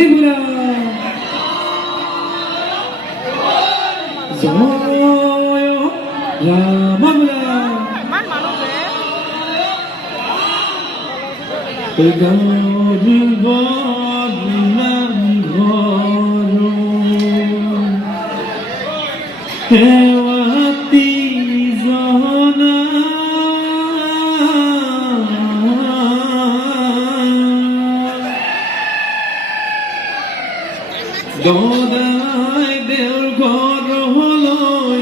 কালীপুৰা জয় ৰামগুলা গাঁৱৰ বদনাম ঘৰ সেৱাতি জনা দদাই দেউৰ ঘৰলৈ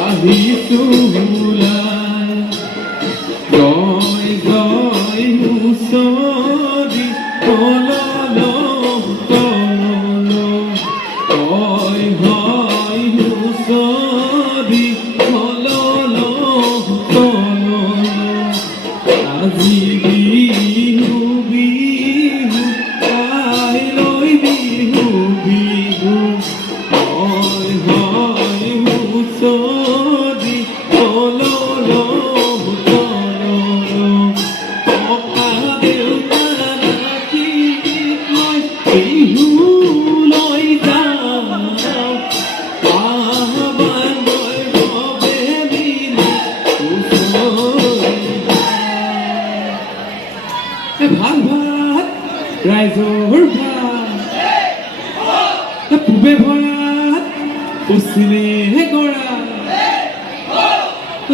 আহিছোঁ ওলাই জয় জয় হুঁচৰি তললো তললো হয় হয় হুঁচৰি তললো তললো আজি বিহু বিহু কাইলৈ বিহু বিহু হয় হয় হুঁচৰি তললো ভাত ভাত ৰাইজৰ ভাত পূবে ভৰাত পশ্চিমে গৰা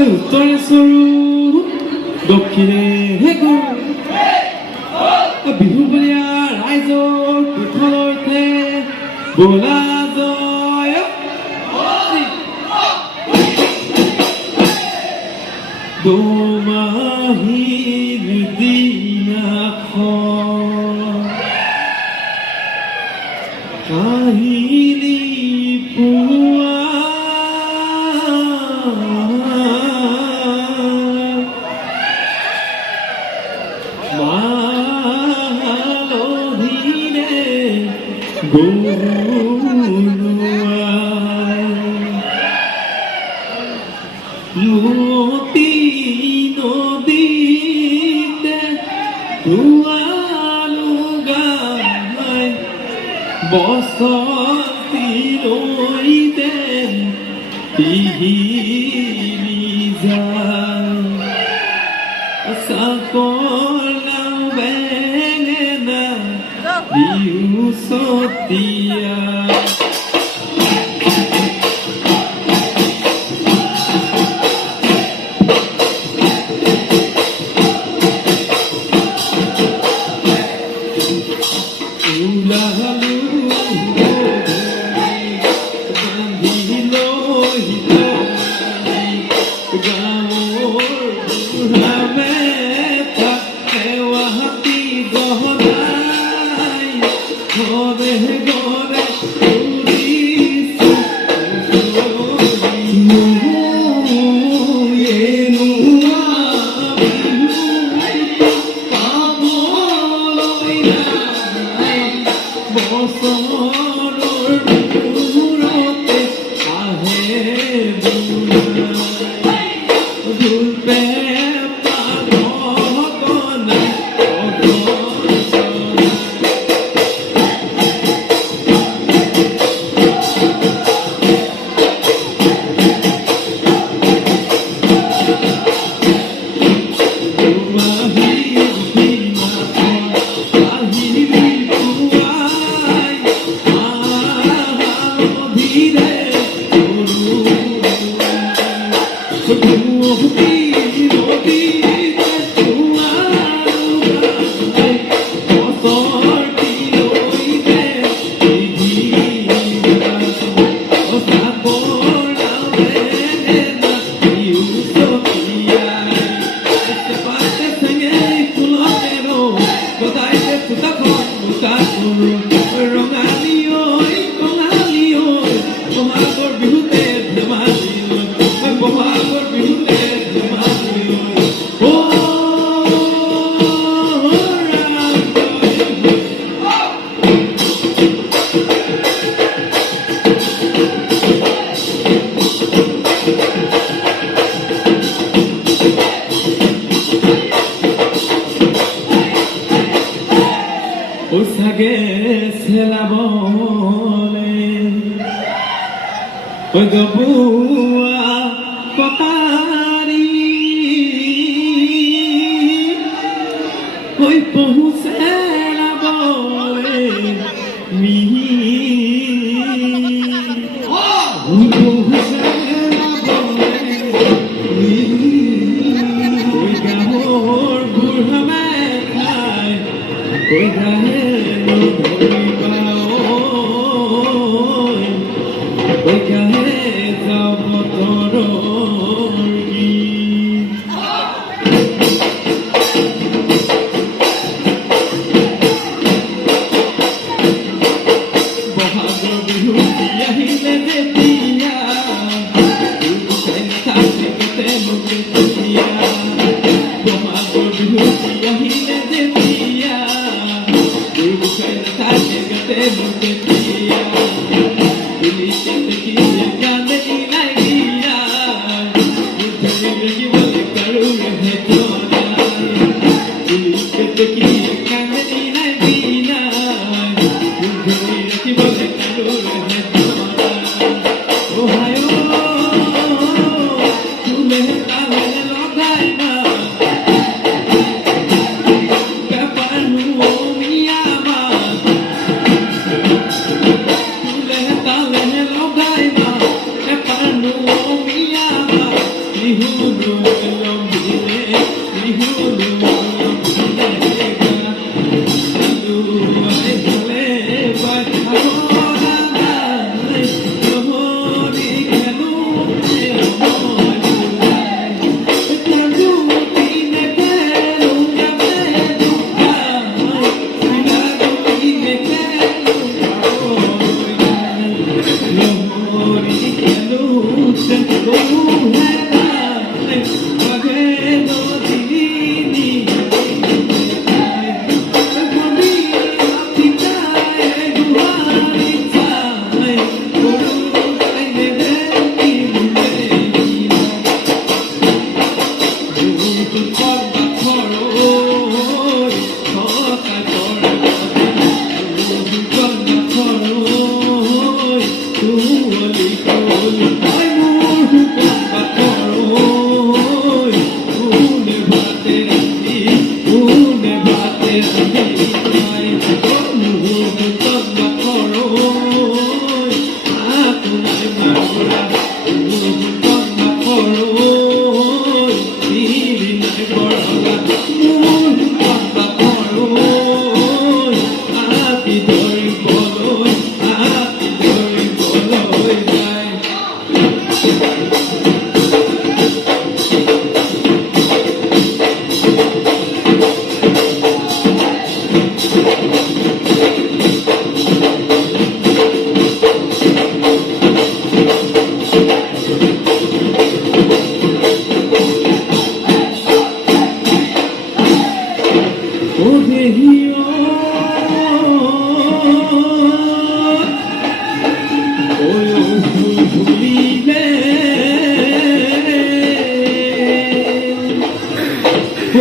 উত্তৰে চৰু দক্ষিণে গৰু বিহু বুলিয়া ৰাইজৰ পিঠলতে বোলা জয় দোমাহীৰ দিনাখন কাহিনী পোৱা মালধিৰে লুটি নদীতে ধুৱালো গাই বসতি ৰৈতে তিহিৰি যায় চাকলাও বেঙেনা বিহু চতিয়া খেলা বলে ওই গবুয়া কটারি ওই পৌঁছে বলে মিহি ওই পৌঁছে বলে মিহি ওই গাহর বুড়া মেঘায় ওই গাহে ধরিবা ওই গাহে যাব তোর বহাগৰ বিহু আহিলে যেতিয়া থাকতে মুখে দিয়া বহাগৰ বিহু আহিলে যেতিয়া থাকতে মুখে দিয়া পুলিশে দেখিয়ে কাঁদে লাগিয়া কি বলে কারু ভেতরা পুলিশে দেখিয়ে কাঁদে লাগিয়া কি বলে কারু ভেতরা ও হায় তুমি তালে লগাই না ব্যাপার মিয়া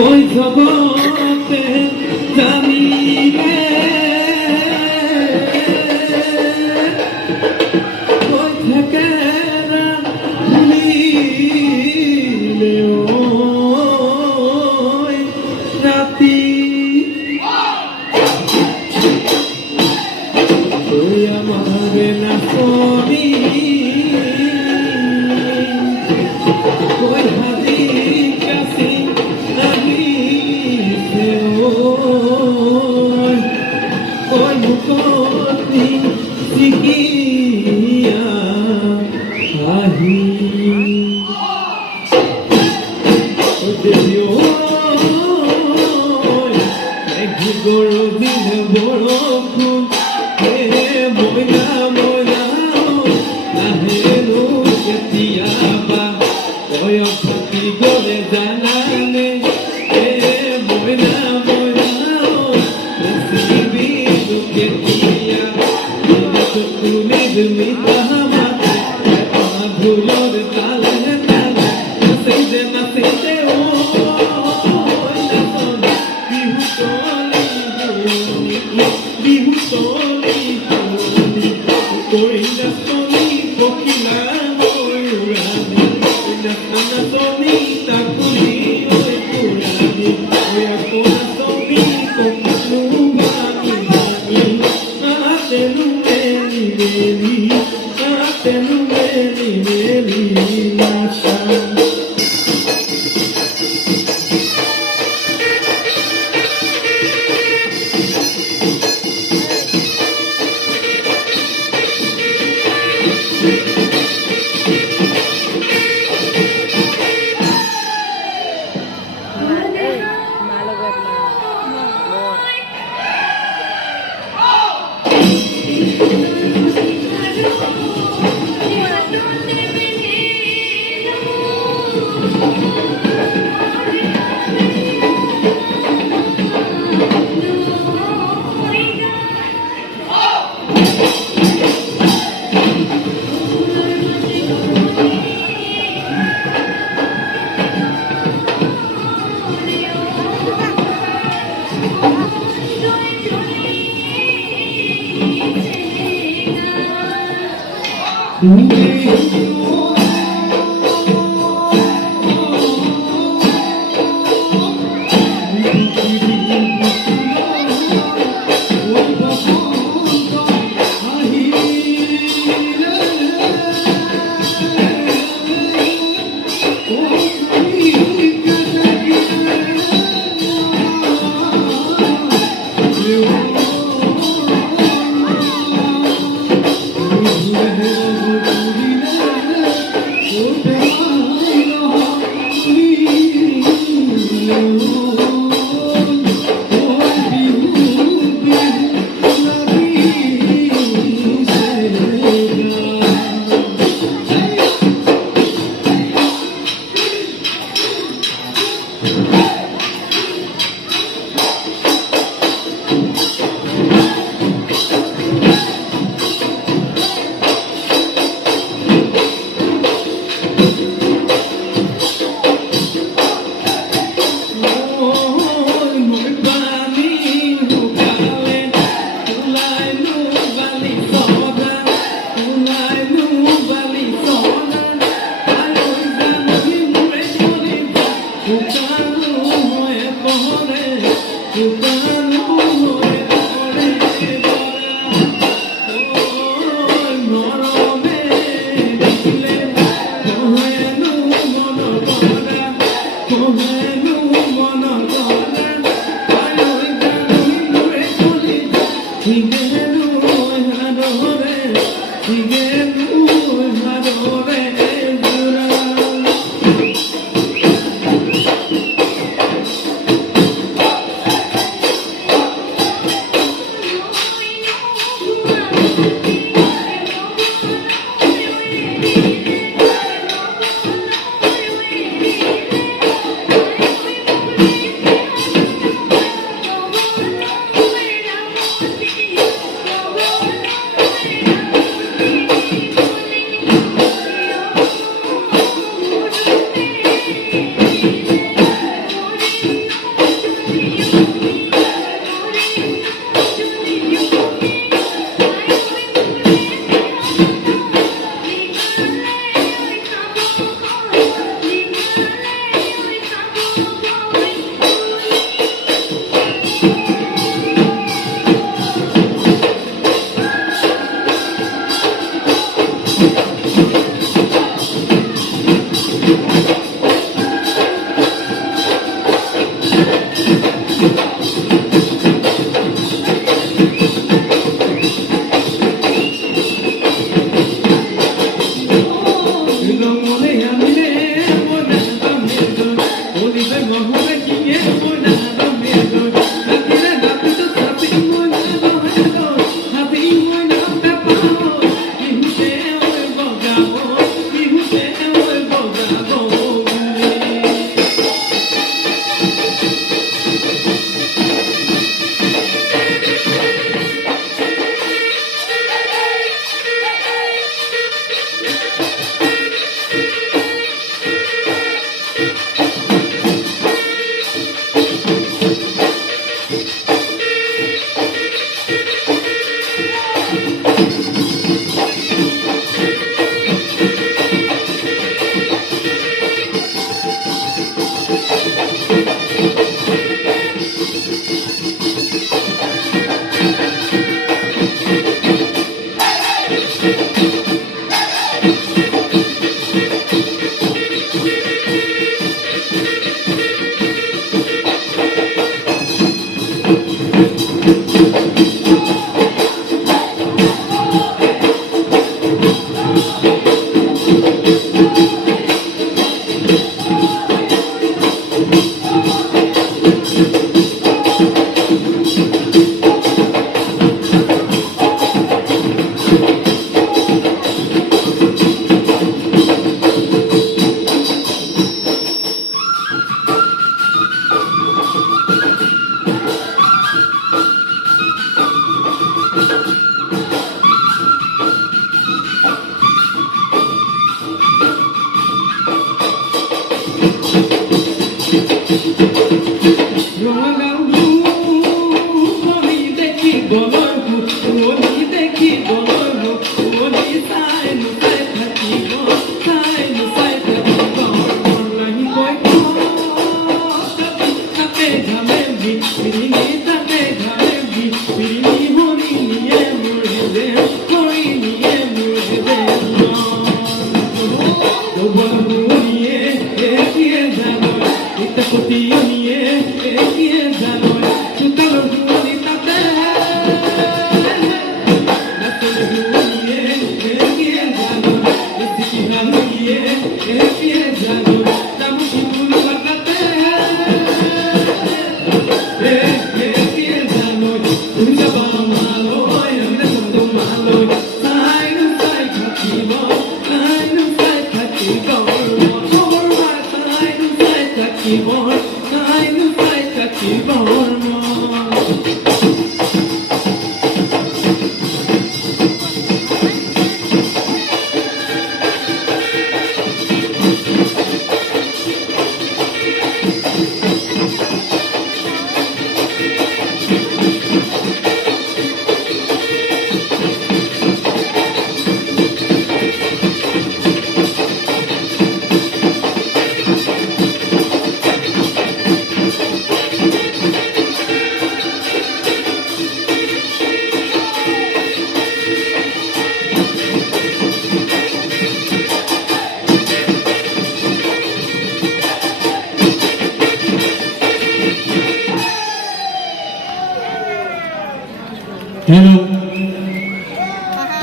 ওই জগতে জানিলে ওই থেকে ভুলিলে ওই রাতি তুই আমার না শোনি ওই হাতি কাছে ওই মুখটি শিখিয়া আহি গরু দিন বরফুন হে ময়না ময়না নাহেলু কেতিয়াবা তয় সতি গলে জানানে হে ময়না ময়না কেতিয়া তুমি tenu meli meli, tenu meli meli nasha. Malo buat more.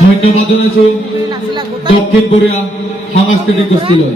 ধন্যবাদ জনাইছো দক্ষিণ কোৰিয়া সাংস্কৃতিক গোষ্ঠীলৈ।